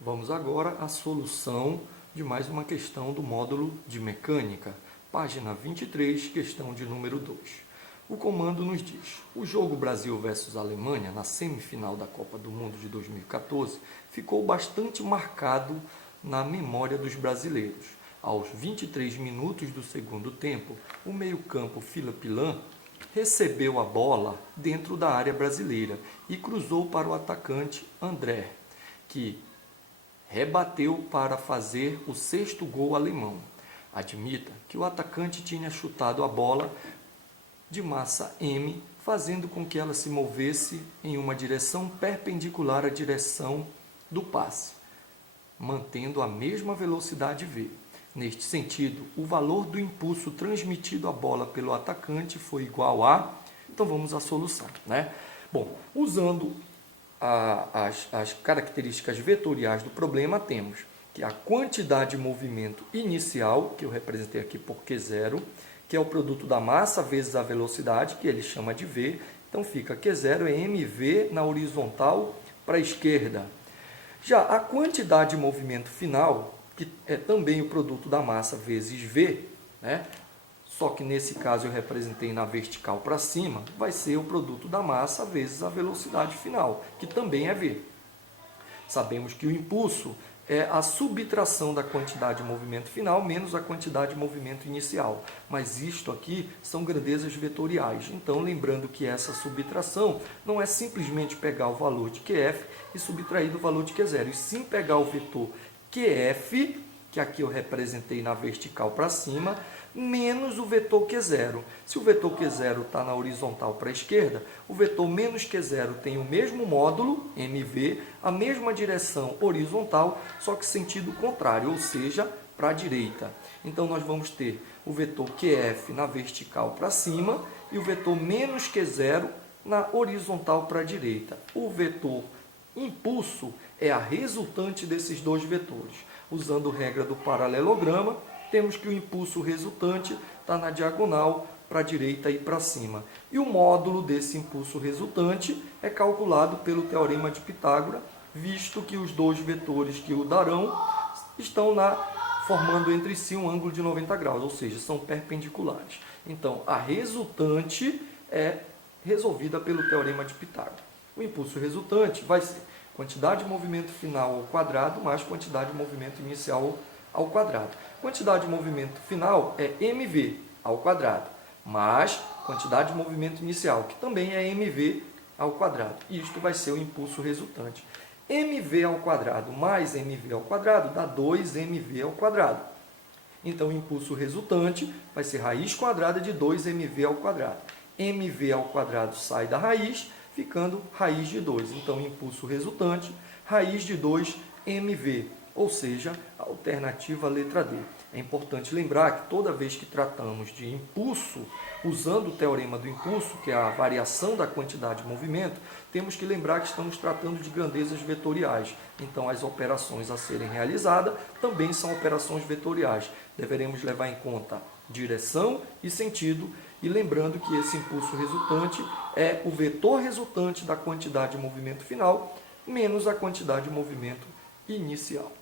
Vamos agora à solução de mais uma questão do módulo de mecânica, página 23, questão de número 2. O comando nos diz: o jogo Brasil versus Alemanha na semifinal da Copa do Mundo de 2014 ficou bastante marcado na memória dos brasileiros. Aos 23 minutos do segundo tempo, o meio-campo Filipe Lahm recebeu a bola dentro da área brasileira e cruzou para o atacante André, que rebateu para fazer o sexto gol alemão. Admita que o atacante tinha chutado a bola de massa m, fazendo com que ela se movesse em uma direção perpendicular à direção do passe, mantendo a mesma velocidade v. Neste sentido, o valor do impulso transmitido à bola pelo atacante foi igual a... Então vamos à solução, né? Bom, usando as características vetoriais do problema, temos que a quantidade de movimento inicial, que eu representei aqui por Q0, que é o produto da massa vezes a velocidade, que ele chama de V. Então fica Q0 é mv na horizontal para a esquerda. Já a quantidade de movimento final, que é também o produto da massa vezes V, né? Só que nesse caso eu representei na vertical para cima, vai ser o produto da massa vezes a velocidade final, que também é V. Sabemos que o impulso é a subtração da quantidade de movimento final menos a quantidade de movimento inicial. Mas isto aqui são grandezas vetoriais. Então, lembrando que essa subtração não é simplesmente pegar o valor de QF e subtrair do valor de Q0, e sim pegar o vetor QF, que aqui eu representei na vertical para cima, menos o vetor Q0. Se o vetor Q0 está na horizontal para a esquerda, o vetor menos Q0 tem o mesmo módulo, mv, a mesma direção horizontal, só que sentido contrário, ou seja, para a direita. Então, nós vamos ter o vetor QF na vertical para cima e o vetor menos Q0 na horizontal para a direita. O vetor impulso é a resultante desses dois vetores. Usando a regra do paralelograma, temos que o impulso resultante está na diagonal para a direita e para cima. E o módulo desse impulso resultante é calculado pelo teorema de Pitágoras, visto que os dois vetores que o darão estão formando entre si um ângulo de 90 graus, ou seja, são perpendiculares. Então, a resultante é resolvida pelo teorema de Pitágoras. O impulso resultante vai ser quantidade de movimento final ao quadrado mais quantidade de movimento inicial ao quadrado. Quantidade de movimento final é mv ao quadrado, mais quantidade de movimento inicial, que também é mv ao quadrado. E isto vai ser o impulso resultante. mv ao quadrado mais mv ao quadrado dá 2mv ao quadrado. Então, o impulso resultante vai ser raiz quadrada de 2mv ao quadrado. mv ao quadrado sai da raiz, ficando raiz de 2. Então, impulso resultante, raiz de 2mv, ou seja, a alternativa letra D. É importante lembrar que toda vez que tratamos de impulso, usando o teorema do impulso, que é a variação da quantidade de movimento, temos que lembrar que estamos tratando de grandezas vetoriais. Então, as operações a serem realizadas também são operações vetoriais. Deveremos levar em conta direção e sentido, e lembrando que esse impulso resultante é o vetor resultante da quantidade de movimento final menos a quantidade de movimento inicial.